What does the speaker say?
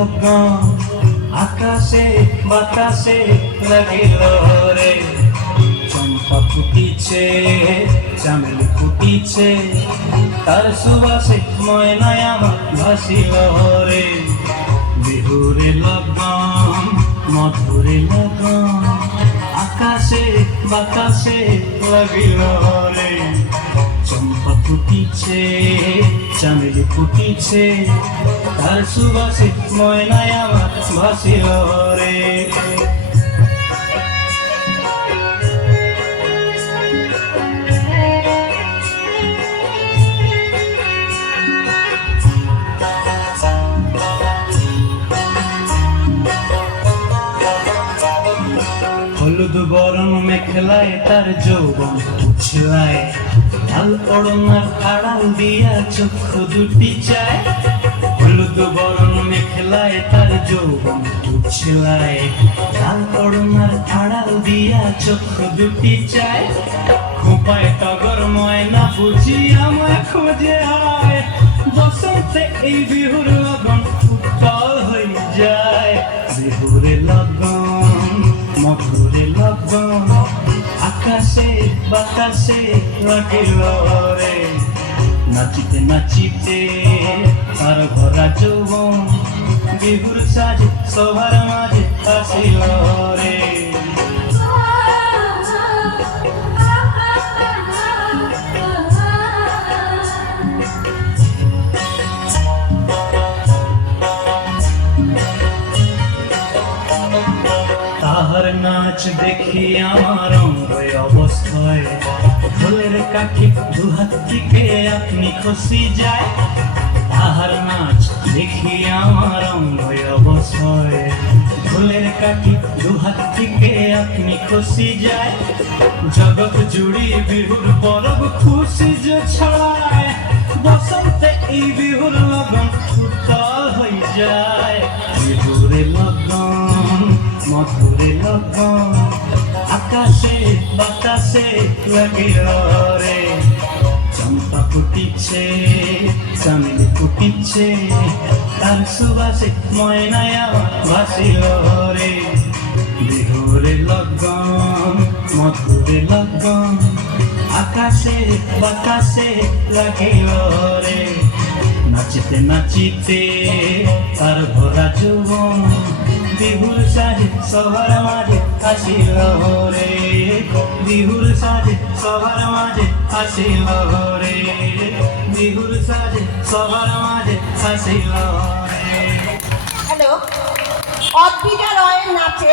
লগন আকাশে বাতাসে লাগিল রে চম্পা ফুটিছে চামেলি ফুটিছে তার সুবাসে ময়নায় আমার ভাসিল রে বিহুরে লগন মধুরে লগন আকাশে বাতাসে লাগিল রে চম্পা ফুটিছে চামেলি ফুটিছে তার সুবাসে ময়নায় আমার ভাসিল রে হলুদ বরণ মেখলায় তার যৌবন উছলায় লাল ওড়নার আড়াল দিয়া চক্ষু দুটি চায় হলুদ বরণ মেখলায় তার যৌবন উছলায় লাল ওড়নার আড়াল দিয়া চক্ষু দুটি চায় খোঁপায় টগর ময়না বুঝি আমায় খোঁজে আয় বসন্তে এই বিহুর লগন উত্তাল হয়ে যায় বিহুরে লগন মধুরে লগন আকাশে বাতাসে লাগিল রে নাচিতে নাচিতে তার ভরা যৌবন বিহুর সাজে সবার মাঝে আসিল রে তাহার নাচ দেখি আমার অঙ্গ অবস্থায় ঢোলের কাঠি দুহাত থেকে আপনি খসি যায় তাহার নাচ দেখি আমার অঙ্গ অবস্থায় ঢোলের কাঠি দুহাত থেকে আপনি খসি যায় জগৎ জুড়ি বিহুর পরব খুশি যে ছড়ায় বসন্তে এই বিহুর লগন উত্তাল হয়ে যায় বিহুরে লগন মধুরে লগন আকাশে বাতাসে লাগিল রে চম্পা ফুটিছে চামেলি ফুটিছে তার সুবাসে ময়নায় আমার ভাসিল রে বিহুরে লগন মধুরে লগন আকাশে বাতাসে লাগিল রে নাচিতে নাচিতে তার ভরা যৌবন বিহুর সাজে সবার মাঝে আসিল রে বিহুর সাজে সবার মাঝে আসিল রে বিহুর সাজে সবার মাঝে আসিল রে। হ্যালো, অদ্রিজা রয়ের নাচে